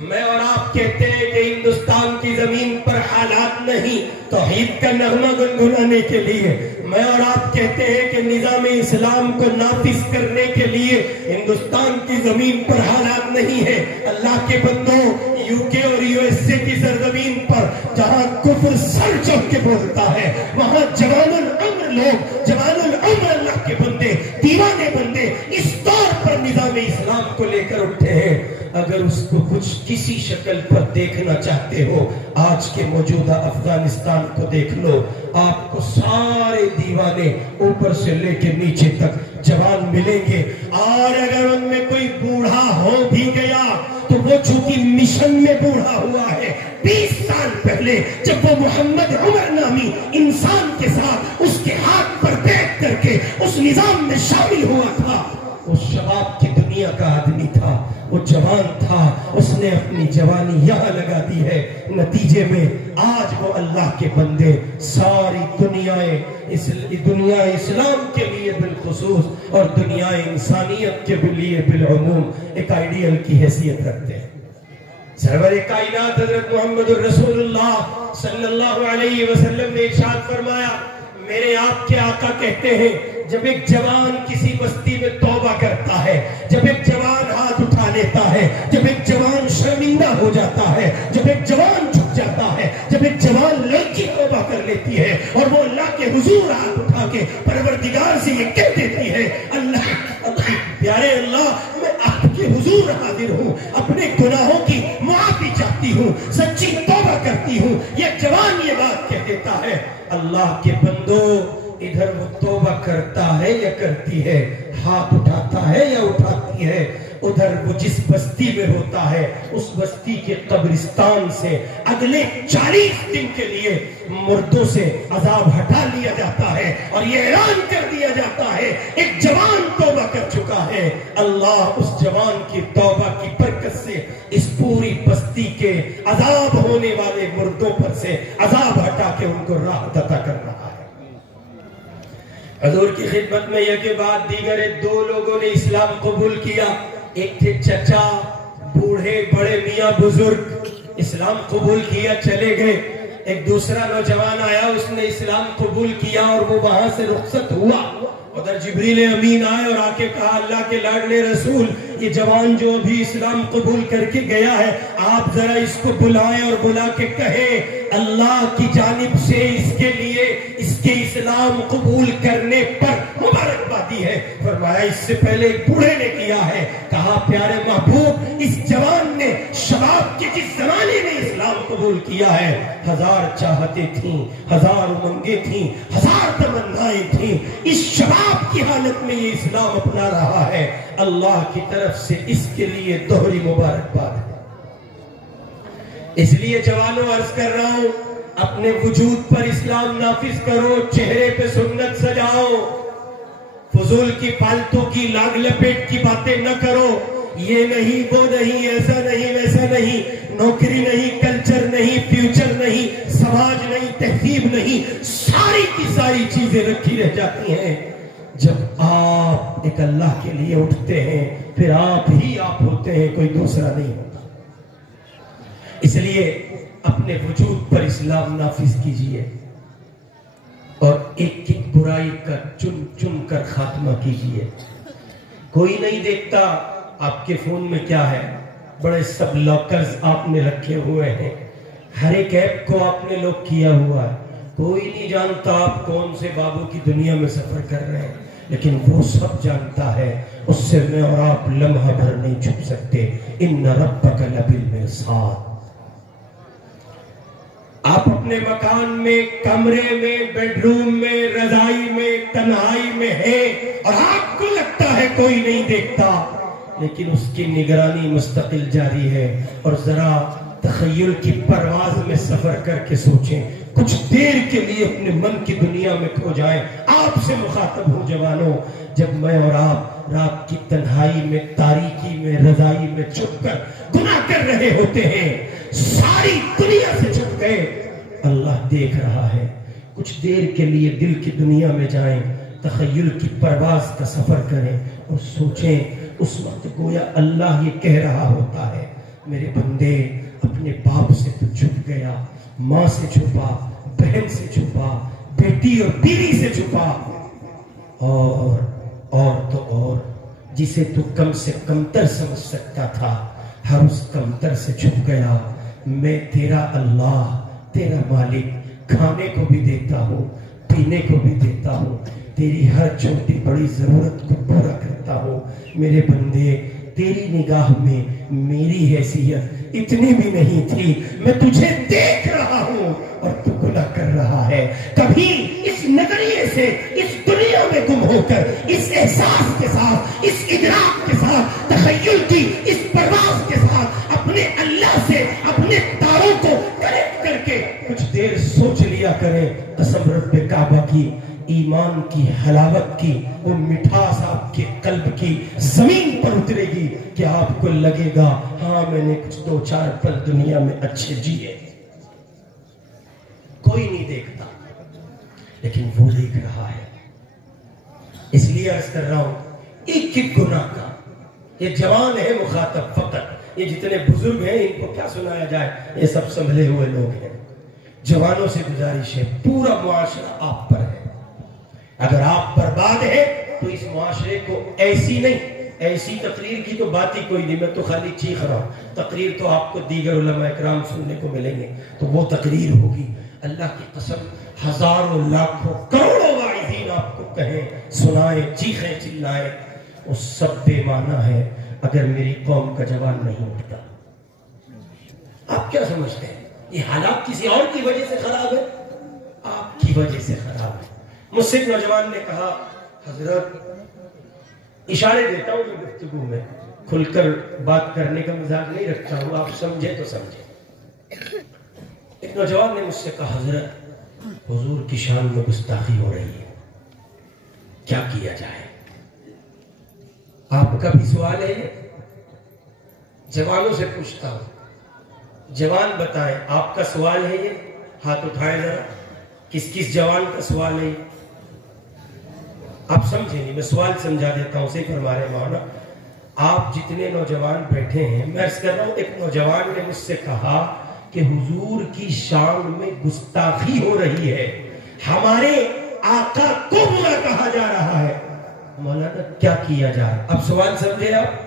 میں اور آپ کہتے ہیں کہ ہندوستان کی زمین پر حالات نہیں توحید کا نغمہ گنگنانے کے لیے، میں اور آپ کہتے ہیں کہ نظام اسلام کو نافذ کرنے کے لیے ہندوستان کی زمین پر حالات نہیں ہے۔ اللہ کے بندوں، یو کے اور یو ایس اے کی سرزمین پر جہاں کفر سر چڑھ کے بولتا ہے، وہاں جوان العمر لوگ، جوان العمر اللہ کے بندے، دیوانے بندے اس طور پر نظام اسلام کو لے کر اٹھے ہیں۔ اگر اس کو کچھ کسی شکل پر دیکھنا چاہتے ہو، آج کے موجودہ افغانستان کو دیکھ لو، آپ کو سارے دیوانے اوپر سے لے کے نیچے تک جوان ملیں گے، اور اگر ان میں کوئی بوڑھا ہو بھی گیا تو وہ چونکہ مشن میں بوڑھا ہوا ہے، 20 سال پہلے جب وہ محمد عمر نامی انسان کے ساتھ اس کے ہاتھ پر بیٹھ کر کے اس نظام میں شامل ہوا تھا، وہ شباب کی دنیا کا آدمی تھا، وہ جوان تھا، اس نے اپنی جوانی یہاں لگا دی ہے۔ نتیجے میں آج وہ اللہ کے بندے ساری دنیا اسلام کے لیے بالخصوص اور دنیا انسانیت کے لیے بالعموم ایک آئیڈیل کی حیثیت رکھتے ہیں۔ سرور کائنات حضرت محمد الرسول اللہ صلی اللہ علیہ وسلم نے ارشاد فرمایا، میرے آپ کے آقا کہتے ہیں جب ایک جوان کسی بستی میں توبہ کرتا ہے، جب ایک جوان ہاتھ اٹھا لیتا ہے، جب ایک جوان شرمندہ ہو جاتا ہے، جب ایک جوان جھک جاتا ہے، جب ایک جوان لڑکی توبہ کر لیتی ہے اور وہ اللہ کے حضور ہاتھ اٹھا کے پروردگار سے یہ کہہ دیتی ہے، اللہ پیارے اللہ، میں آپ کے حضور حاضر ہوں، اپنے گناہوں کی معافی چاہتی ہوں، سچی توبہ کرتی ہوں، یہ جوان یہ بات کہہ دیتا ہے، اللہ کے بندو ادھر وہ توبہ کرتا ہے یا کرتی ہے، ہاتھ اٹھاتا ہے یا اٹھاتی ہے، ادھر وہ جس بستی میں ہوتا ہے اس بستی کے قبرستان سے اگلے 40 دن کے لیے مردوں سے عذاب ہٹا لیا جاتا ہے اور یہ اعلان کر دیا جاتا ہے ایک جوان توبہ کر چکا ہے۔ اللہ اس جوان کی توبہ کی برکت سے اس پوری بستی کے عذاب ہونے والے مردوں پر سے عذاب ہٹا کے ان کو راحت عطا کر رہا ہے۔ حضور کی خدمت میں یہ کہ بعد دیگر 2 لوگوں نے اسلام قبول کیا، ایک تھے چچا، بوڑھے بڑے میاں بزرگ، اسلام قبول کیا چلے گئے، ایک دوسرا نوجوان آیا، اس نے اسلام قبول کیا اور وہ وہاں سے رخصت ہوا، ادھر جبریل امین آئے اور آ کے کہا اللہ کے لاڈلے رسول یہ جوان جو ابھی اسلام قبول کر کے گیا ہے، آپ ذرا اس کو بلائیں اور بلا کے کہیں اللہ کی جانب سے اس کے لیے اس کے اسلام قبول کرنے پر مبارکبادی ہے۔ فرمایا اس سے پہلے ایک بوڑھے نے کیا ہے، کہا پیارے محبوب اس جوان نے شباب کے جس زمانے میں اسلام قبول کیا ہے، 1000 چاہتیں تھیں، 1000 امنگیں تھیں، 1000 تمنائیں تھیں، اس شباب کی حالت میں یہ اسلام اپنا رہا ہے، اللہ کی طرف سے اس کے لیے دوہری مبارکباد ہے۔ اس لیے جوانوں عرض کر رہا ہوں، اپنے وجود پر اسلام نافذ کرو، چہرے پہ سنت سجاؤ، فضول کی فالتو کی لاگ لپیٹ کی باتیں نہ کرو، یہ نہیں وہ نہیں، ایسا نہیں ویسا نہیں، نوکری نہیں، کلچر نہیں، فیوچر نہیں، سماج نہیں، تہذیب نہیں، ساری کی ساری چیزیں رکھی رہ جاتی ہیں جب آپ ایک اللہ کے لیے اٹھتے ہیں، پھر آپ ہی آپ ہوتے ہیں، کوئی دوسرا نہیں ہوتا۔ اس لیے اپنے وجود پر اسلام نافذ کیجئے اور ایک ایک برائی کا چن چن کر خاتمہ کیجئے۔ کوئی نہیں دیکھتا آپ کے فون میں کیا ہے، بڑے سب لاکرز آپ نے رکھے ہوئے ہیں، ہر ایک ایپ کو آپ نے لوگ کیا ہوا ہے، کوئی نہیں جانتا آپ کون سے بابو کی دنیا میں سفر کر رہے ہیں، لیکن وہ سب جانتا ہے، اس سے میں اور آپ لمحہ بھر نہیں چھپ سکتے۔ ان ربک لبالمرصاد۔ آپ اپنے مکان میں، کمرے میں، بیڈ روم میں، رضائی میں، تنہائی میں ہیں اور آپ کو لگتا ہے کوئی نہیں دیکھتا، لیکن اس کی نگرانی مستقل جاری ہے۔ اور ذرا تخیل کی پرواز میں سفر کر کے سوچیں، کچھ دیر کے لیے اپنے من کی دنیا میں کھو جائیں۔ آپ سے مخاطب ہوں جوانوں، جب میں اور آپ رات کی تنہائی میں، تاریکی میں، رضائی میں چھپ کر گناہ کر رہے ہوتے ہیں، ساری دنیا سے چھپ گئے، اللہ دیکھ رہا ہے۔ کچھ دیر کے لیے دل کی دنیا میں جائیں، تخیل کی پرواز کا سفر کریں اور سوچیں، اس وقت گویا اللہ یہ کہہ رہا ہوتا ہے، میرے بندے اپنے باپ سے تو چھپ گیا، ماں سے چھپا، بہن سے چھپا، بیٹی اور بیوی سے چھپا، اور تو اور جسے تو کم سے کمتر سمجھ سکتا تھا، ہر اس کمتر سے چھپ گیا۔ میں تیرا اللہ، تیرا مالک، کھانے کو بھی دیتا ہوں، پینے کو بھی دیتا ہوں، تیری ہر چھوٹی بڑی ضرورت کو پورا کرتا ہوں۔ میرے بندے تیری نگاہ میں میری حیثیت اتنی بھی نہیں تھی، میں تجھے دیکھ رہا ہوں اور تو گناہ کر رہا ہے۔ کبھی اس نظریے سے اس دنیا میں گم ہو کر، اس احساس کے ساتھ، اس ادراک کے ساتھ، تخیل کی اس پرواز کے ساتھ اپنے اللہ سے اپنے تاروں کو کنیکٹ کر کے کچھ دیر سوچ لیا کریں، قسم رب کعبہ کی، ایمان کی حلاوت کی وہ مٹھاس آپ کے قلب کی زمین پر اترے گی کہ آپ کو لگے گا ہاں میں نے کچھ 2-4 پل دنیا میں اچھے جیے۔ کوئی نہیں دیکھتا لیکن وہ دیکھ رہا ہے۔ اس لیے عرض کر رہا ہوں، ایک ایک گناہ کا، یہ جوان ہے مخاطب فقط، یہ جتنے بزرگ ہیں ان کو کیا سنایا جائے، یہ سب سنبھلے ہوئے لوگ ہیں۔ جوانوں سے گزارش ہے، پورا معاشرہ آپ پر ہے، اگر آپ برباد ہیں تو اس معاشرے کو ایسی نہیں، ایسی تقریر کی تو بات ہی کوئی نہیں، میں تو خالی چیخ رہا ہوں، تقریر تو آپ کو دیگر علماء اکرام سننے کو ملیں گے تو وہ تقریر ہوگی۔ اللہ کی قسم ہزاروں لاکھوں کروڑوں واعظین آپ کو کہیں، سنائیں، چیخیں، چلائیں، وہ سب بے معنی ہے اگر میری قوم کا جوان نہیں اٹھتا۔ آپ کیا سمجھتے ہیں یہ حالات کسی اور کی وجہ سے خراب ہے؟ آپ کی وجہ سے خراب ہے۔ مجھ سے ایک نوجوان نے کہا، حضرت اشارے دیتا ہوں میں گفتگو میں، کھل کر بات کرنے کا مزاج نہیں رکھتا ہوں، آپ سمجھے تو سمجھے۔ ایک نوجوان نے مجھ سے کہا، حضرت حضور کی شان میں گستاخی ہو رہی ہے، کیا کیا جائے؟ آپ کا بھی سوال ہے یہ؟ جوانوں سے پوچھتا ہوں، جوان بتائیں آپ کا سوال ہے یہ؟ ہاتھ اٹھائیں ذرا، کس کس جوان کا سوال ہے؟ آپ سمجھیں نہیں، میں سوال سمجھا دیتا ہوں، صحیح فرما رہے مولانا۔ آپ جتنے نوجوان بیٹھے ہیں، میں عرض کر رہا ہوں، ایک نوجوان نے مجھ سے کہا کہ حضور کی شان میں گستاخی ہو رہی ہے، ہمارے آقا کو برا کہا جا رہا ہے، مولانا کیا کیا جائے؟ اب سوال سمجھے آپ؟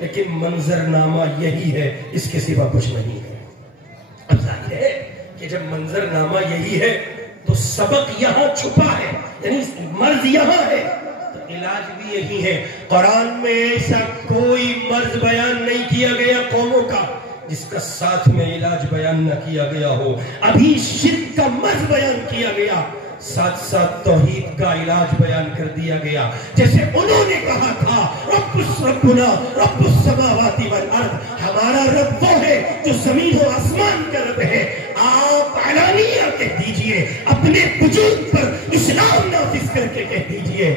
لیکن منظر نامہ یہی ہے، اس کے سوا کچھ نہیں ہے۔ اب ظاہر ہے کہ جب منظر نامہ یہی ہے تو سبق یہاں چھپا ہے، یعنی مرض یہاں ہے تو علاج بھی یہی ہے۔ قرآن میں ایسا کوئی مرض بیان نہیں کیا گیا قوموں کا جس کا ساتھ میں علاج بیان نہ کیا گیا ہو۔ ابھی شرک کا مرض بیان کیا گیا، ساتھ ساتھ توحید کا علاج بیان کر دیا گیا۔ جیسے انہوں نے کہا تھا ربنا رب السماوات والارض، ہمارا رب وہ ہے جو زمین و آسمان کا رب ہے۔ آپ علانیہ کہہ دیجئے، اپنے وجود پر اسلام نافذ کر کے کہہ دیجئے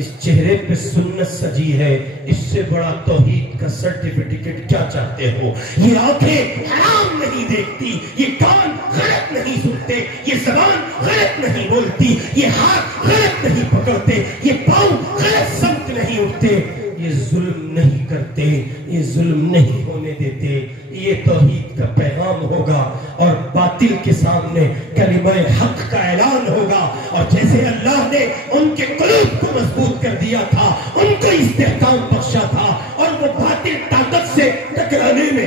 اس چہرے پہ سنت سجی ہے، اس سے بڑا توحید کا سرٹیفکیٹ کیا چاہتے ہو؟ یہ آنکھیں حرام نہیں دیکھتی، یہ کان غلط نہیں سنتے، یہ زبان غلط نہیں بولتی، یہ ہاتھ غلط نہیں پکڑتے، یہ پاؤں غلط سمت نہیں اٹھتے، یہ ظلم نہیں کرتے، یہ ظلم نہیں ہونے دیتے۔ یہ توحید کا پیغام ہوگا اور باطل کے سامنے کلمہ حق کا اعلان ہوگا۔ اور جیسے اللہ نے ان کے قلوب کو مضبوط کر دیا تھا، ان کو استحکام بخشا تھا اور وہ باطل طاقت سے ٹکرانے میں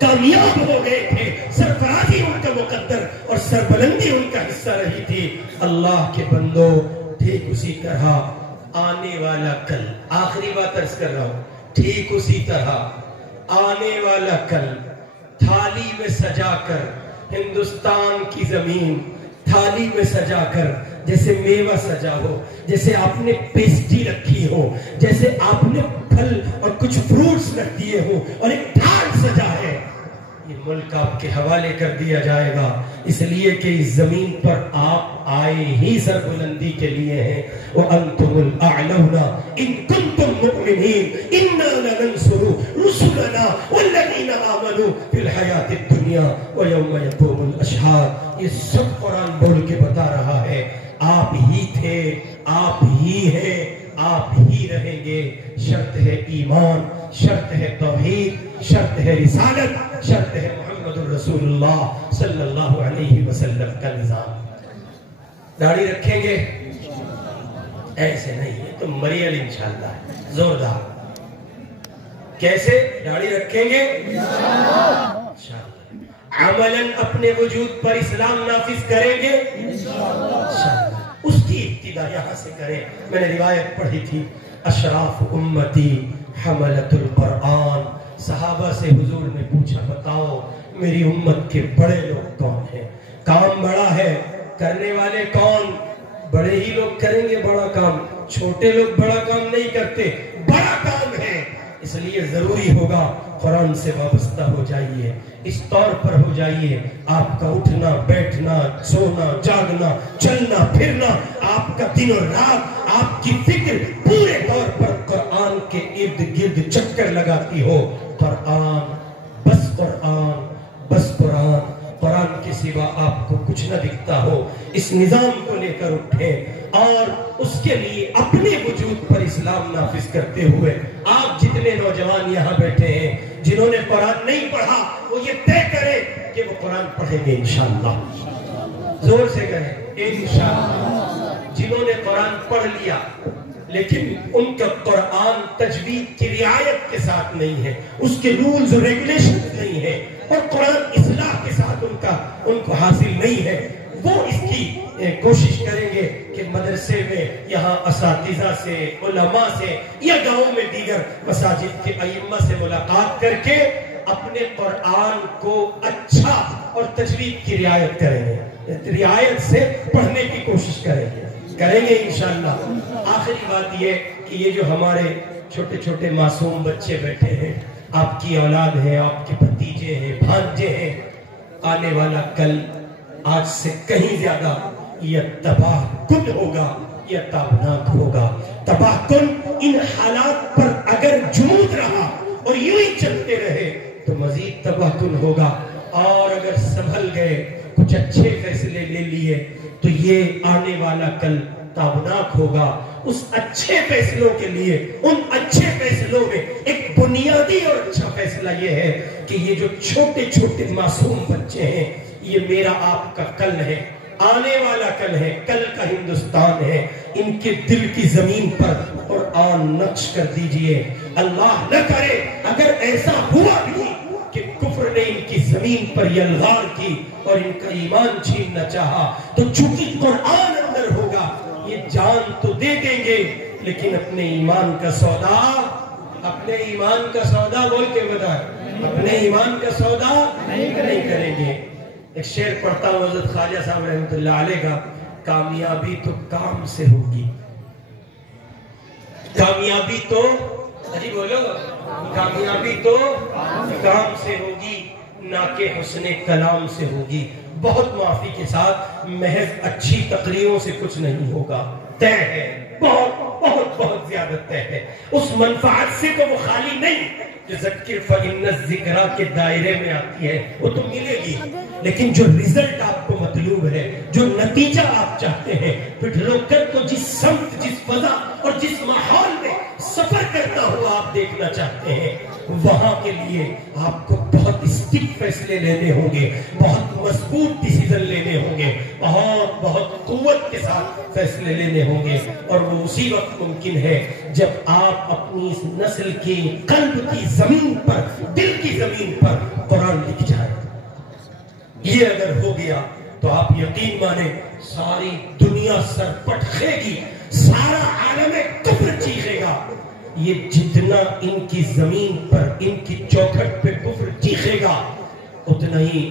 کامیاب ہو گئے تھے، سرفرازی ان کا مقدر اور سربلندی ان کا حصہ رہی تھی۔ اللہ کے بندو، ٹھیک اسی طرح آنے والا کل، آخری بات عرض کر رہا ہوں، ٹھیک اسی طرح آنے والا کل تھالی میں سجا کر ہندوستان کی زمین تھالی میں سجا کر، جیسے میوہ سجا ہو، جیسے آپ نے پیسٹری رکھی ہو، جیسے آپ نے پھل اور کچھ فروٹس رکھ دیے ہو اور ایک ڈھال سجا ہے، یہ ملک آپ کے حوالے کر دیا جائے گا، اس لیے کہ اس زمین پر آپ آئے ہی سربلندی کے لیے ہیں۔ وَأَنْتُمُ الْأَعْلَوْنَ إِن كُنْتُم مُؤْمِنِينَ إِنَّا لَنَنْصُرُ رُسُلَنَا وَالَّذِينَ آمَنُوا فِي الْحَيَاةِ الدُّنْيَا وَيَوْمَ يَقُومُ الْأَشْهَادُ۔ یہ سب قرآن بول کے بتا رہا ہے آپ ہی تھے، آپ ہی ہیں، آپ ہی رہیں گے۔ شرط ہے ایمان، شرط ہے توحید، شرط ہے رسالت، شرط ہے محمد الرسول اللہ صلی اللہ علیہ وسلم کا نظام۔ داڑھی رکھیں گے؟ ایسے نہیں ہے تو مریل انشاءاللہ زوردار۔ کیسے داڑھی رکھیں گے؟ عملاً اپنے وجود پر اسلام نافذ کریں گے؟ اس کی ابتدا یہاں سے کریں۔ میں نے روایت پڑھی تھی، اشراف امتی حملت القرآن، صحابہ سے حضور نے پوچھا بتاؤ میری امت کے بڑے لوگ کون ہیں؟ کام بڑا ہے، کرنے والے کون؟ بڑے ہی لوگ کریں گے بڑا کام، چھوٹے لوگ بڑا کام نہیں کرتے، بڑا کام ہے۔ اس لیے ضروری ہوگا قرآن سے وابستہ ہو جائیے، اس طور پر ہو جائیے آپ کا اٹھنا بیٹھنا سونا جاگنا چلنا پھرنا، آپ کا دن اور رات، آپ کی فکر پورے طور پر قرآن کے ارد گرد چکر لگاتی ہو۔ قرآن بس قرآن بس قرآن، قرآن کے سوا آپ کو کچھ نہ دکھتا ہو۔ اس نظام کو لے کر اٹھیں اور اس کے لیے اپنے وجود پر اسلام نافذ کرتے ہوئے آپ جتنے نوجوان یہاں بیٹھے ہیں جنہوں نے قرآن نہیں پڑھا وہ یہ طے کریں کہ وہ قرآن پڑھیں گے انشاءاللہ۔ زور سے کہیں انشاءاللہ۔ جنہوں نے قرآن پڑھ لیا لیکن ان کا قرآن تجوید کی رعایت کے ساتھ نہیں ہے، اس کے رولز اور ریگولیشنز نہیں ہے اور قرآن اصلاح کے ساتھ ان کو حاصل نہیں ہے، وہ اس کی کوشش کریں گے کہ مدرسے میں یہاں اساتذہ سے علماء سے یا گاؤں میں دیگر مساجد کے ائمہ سے ملاقات کر کے اپنے قرآن کو اچھا اور تجوید کی رعایت کریں گے، رعایت سے پڑھنے کی کوشش کریں گے انشاءاللہ۔ آخری بات یہ کہ یہ جو ہمارے چھوٹے چھوٹے معصوم بچے بیٹھے ہیں، آپ کی اولاد ہے، آپ کے بھتیجے ہیں، بھانجے ہیں، آنے والا کل آج سے کہیں زیادہ یہ تباہ کن ہوگا، یہ تابناک ہوگا۔ تباہ کن ان حالات پر اگر جمود رہا اور یوں ہی چلتے رہے تو مزید تباہ کن ہوگا، اور اگر سنبھل گئے کچھ اچھے فیصلے لے لیے تو یہ آنے والا کل تابناک ہوگا۔ اس اچھے فیصلوں کے لیے ان اچھے فیصلوں میں ایک بنیادی اور اچھا فیصلہ یہ ہے کہ یہ جو چھوٹے چھوٹے معصوم بچے ہیں یہ میرا آپ کا کل ہے۔ آنے والا کل ہے، کل کا ہندوستان ہے، ان کے دل کی زمین پر قرآن نقش کر دیجئے۔ اللہ نہ کرے اگر ایسا ہوا بھی کہ کفر نے ان کی زمین پر یلغار کی اور ان کا ایمان چھیننا چاہا، تو چونکہ قرآن اندر ہوگا یہ جان تو دے دیں گے لیکن اپنے ایمان کا سودا بول کے بتائیں، اپنے ایمان کا سودا نہیں کریں گے۔ ایک شعر پڑھتا ہوں حضرت خواجہ صاحب رحمۃ اللہ علیہ کا، کامیابی تو کام سے ہوگی، کامیابی تو بولو، کامیابی تو کام سے ہوگی نہ کہ حسن کلام سے ہوگی۔ بہت معافی کے ساتھ محض اچھی تقریروں سے کچھ نہیں ہوگا، طے ہے، بہت بہت بہت زیادہ طے ہے۔ اس منفعت سے تو وہ خالی نہیں جو ذکر فإن الذکرہ کے دائرے میں آتی ہے، وہ تو ملے گی، لیکن جو رزلٹ آپ کو مطلوب ہے، جو نتیجہ آپ چاہتے ہیں، پٹھلو کر کو جس سمت، جس فضا اور جس ماحول میں سفر کرتا ہوا آپ دیکھنا چاہتے ہیں، وہاں کے لیے آپ کو بہت اسٹک فیصلے لینے ہوں گے، بہت مضبوط ڈیسیزن لینے ہوں گے، بہت قوت کے ساتھ فیصلے لینے ہوں گے، اور وہ اسی وقت ممکن ہے جب آپ اپنی اس نسل کی قلب کی زمین پر، دل کی زمین پر قرآن لکھ جائیں۔ یہ اگر ہو گیا تو آپ یقین مانیں ساری دنیا سر پٹ کھے گی، سارا عالم کفر چیخے گا۔ یہ جتنا ان کی زمین پر، ان کی چوکھٹ پہ کفر چیخے گا، اتنا ہی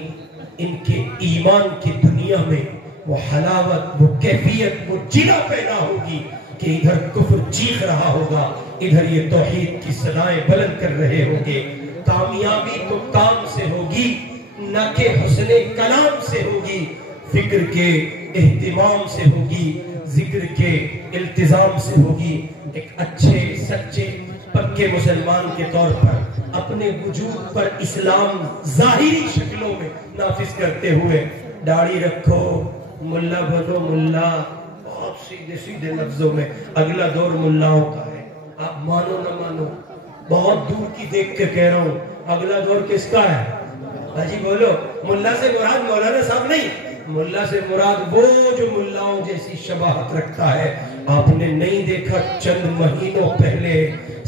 ان کے ایمان کی دنیا میں وہ حلاوت، وہ کیفیت، وہ جلا پیدا ہوگی کہ ادھر کفر چیخ رہا ہوگا، ادھر یہ توحید کی صدائیں بلند کر رہے ہوں گے۔ کامیابی تو کام سے ہوگی نہ کہ حسن کلام سے ہوگی، فکر کے اہتمام سے ہوگی، ذکر کے التزام سے ہوگی۔ ایک اچھے سچے پکے مسلمان کے طور پر اپنے وجود پر اسلام ظاہری شکلوں میں نافذ کرتے ہوئے داڑھی رکھو، ملا بنو ملا، بہت سیدھے سیدھے لفظوں میں اگلا دور ملاؤں کا ہے، آپ مانو نہ مانو، بہت دور کی دیکھ کے کہہ رہا ہوں، اگلا دور کس کا ہے؟ حجی بولو، ملا سے مراد مولانا صاحب نہیں، ملا سے مراد وہ جو ملاؤں جیسی شباہت رکھتا ہے۔ آپ نے نہیں دیکھا چند مہینوں پہلے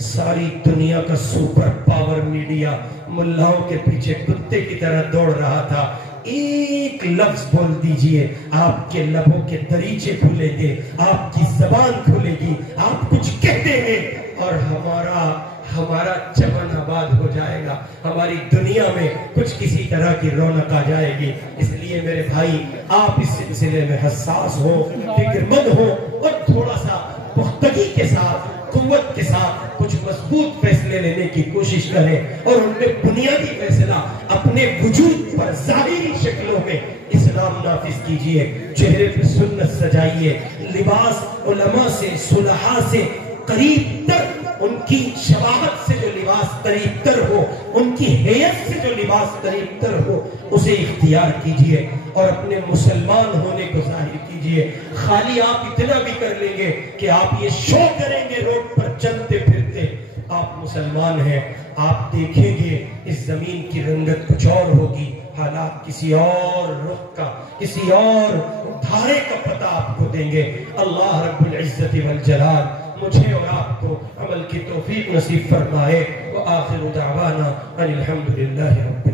ساری دنیا کا سپر پاور میڈیا ملاؤں کے پیچھے کتے کی طرح دوڑ رہا تھا؟ ایک لفظ بول دیجئے، آپ کے لبوں کے دریچے کھلیں گے، آپ کی زبان کھلے گی، آپ کچھ کہتے ہیں اور ہمارا چمن آباد ہو جائے گا، ہماری دنیا میں کچھ کسی طرح کی رونق آ جائے گی۔ اس لیے میرے بھائی آپ اس سلسلے میں حساس ہو، فکر مند ہو، اور تھوڑا سا پختگی کے ساتھ، قوت کے ساتھ کچھ مضبوط فیصلے لینے کی کوشش کریں، اور ان میں بنیادی فیصلہ اپنے وجود پر ظاہری شکلوں میں اسلام نافذ کیجئے، چہرے پہ سنت سجائیے، لباس علماء سے، صلحاء سے قریب تر، ان کی شباہت سے جو لباس قریب تر ہو، ان کی حیث سے جو لباس قریب تر ہو، اسے اختیار کیجئے اور اپنے مسلمان ہونے کو ظاہر کیجئے۔ خالی آپ اتنا بھی کر لیں گے کہ آپ یہ شو کریں گے روڈ پر چلتے پھرتے، آپ مسلمان ہیں، آپ دیکھیں گے اس زمین کی رنگت کچھ اور ہوگی، حالات کسی اور رخ کا، کسی اور دھارے کا پتہ آپ کو دیں گے۔ اللہ رب العزت والجلال مجھے اور آپ کو عمل کی توفیق نصیب فرمائے۔ وآخر دعوانا ان الحمدللہ رب